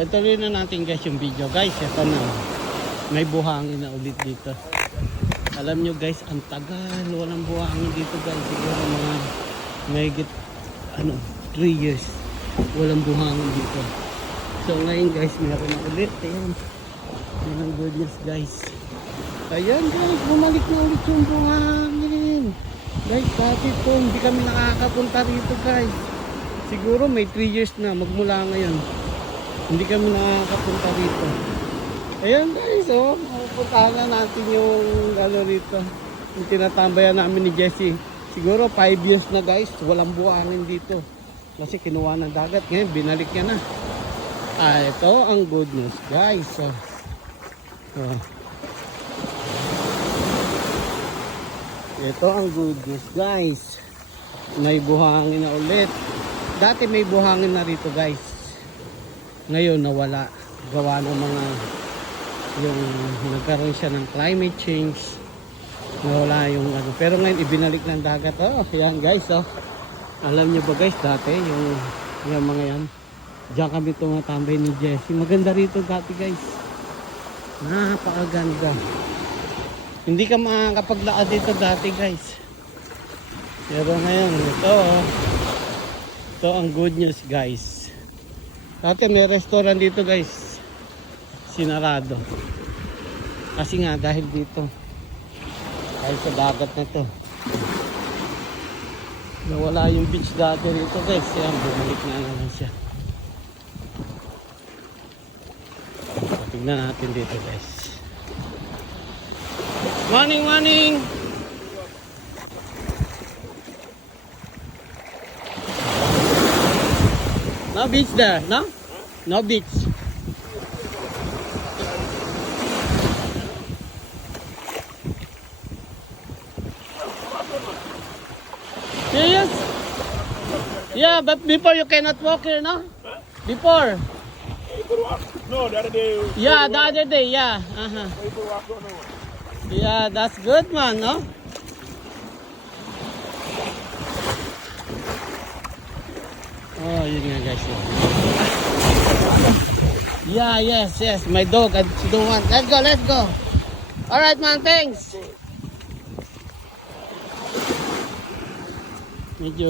Ituloy na natin guys yung video guys. Ito na. May buhangin na ulit dito. Alam nyo guys, ang tagal. Walang buhangin dito guys. Siguro mga mahigit 3 years. Walang buhangin dito. So ngayon guys, meron na ulit. Ayan. Ayan, good news guys. Ayan guys, bumalik na ulit yung buhangin. Guys, dati po hindi kami nakakapunta rito guys. Siguro may 3 years na magmula ngayon. Hindi kami nakakapunta rito. Ayan guys, oh, pupuntahan na natin yung rito. Yung tinatambayan namin ni Jessie. Siguro 5 years na guys, walang buhangin dito. Kasi kinuha ng dagat. Ngayon, binalik niya na. Ito ang good news guys. Ito ang good news guys. May buhangin na ulit. Dati may buhangin na rito guys. Ngayon nawala, gawa ng mga yung nagkaroon siya ng climate change, nawala yung pero ngayon ibinalik ng dagat. Yan guys, alam niyo ba guys, dati yung mga yan diyan kami tumatambay ni Jessie. Maganda rito dati guys, napakaganda, hindi ka makakapaglakad dito dati guys, pero ngayon ito ang good news guys. Dati may restaurant dito guys, sinarado kasi nga dahil dito, dahil sa dagat na to, nawala yung beach dati rito guys. Yan, bumalik na naman siya. Tignan natin dito guys. Morning, morning. No beach there, no? No beach. Serious? Yeah, but before you cannot walk here, no? Before. No, the other day. Yeah, the other day, yeah. Yeah, that's good man, no? Oh, yun nga guys. Yeah, yes. My dog, I don't want. Let's go. Alright man, thanks. Medyo